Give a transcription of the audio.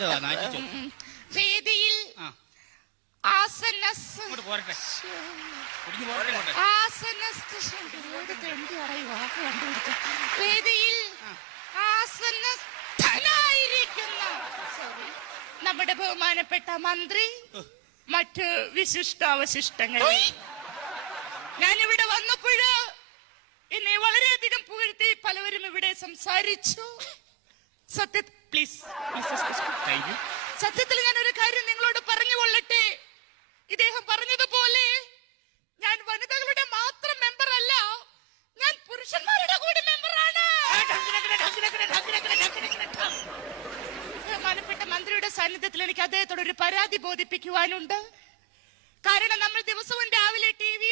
ധനായിരിക്കും. വേദിയിൽ വേദിയിൽ ആസന്നസ്ഥനായിരിക്കുന്ന നമ്മുടെ ബഹുമാനപ്പെട്ട മന്ത്രി, മറ്റ് വിശിഷ്ടാവശിഷ്ടങ്ങൾ. ഞാനിവിടെ വന്നപ്പോഴ് എന്നെ വളരെയധികം പുകഴ്ത്തി പലവരും ഇവിടെ സംസാരിച്ചു. സത്യത്തിൽ ഞാൻ ഒരു കാര്യം നിങ്ങളോട് പറഞ്ഞു കൊള്ളട്ടെ. ഇദ്ദേഹം പറഞ്ഞതുപോലെ ഞാൻ വനിതകളുടെ മാത്രം മെമ്പർ അല്ല, ഞാൻ പുരുഷന്മാരുടെ കൂടി മെമ്പറാണ്. ബഹുമാനപ്പെട്ട മന്ത്രിയുടെ സാന്നിധ്യത്തിൽ എനിക്ക് അദ്ദേഹത്തോട് ഒരു പരാതി ബോധിപ്പിക്കുവാനുണ്ട്. കാരണം നമ്മൾ ദിവസവും രാവിലെ TV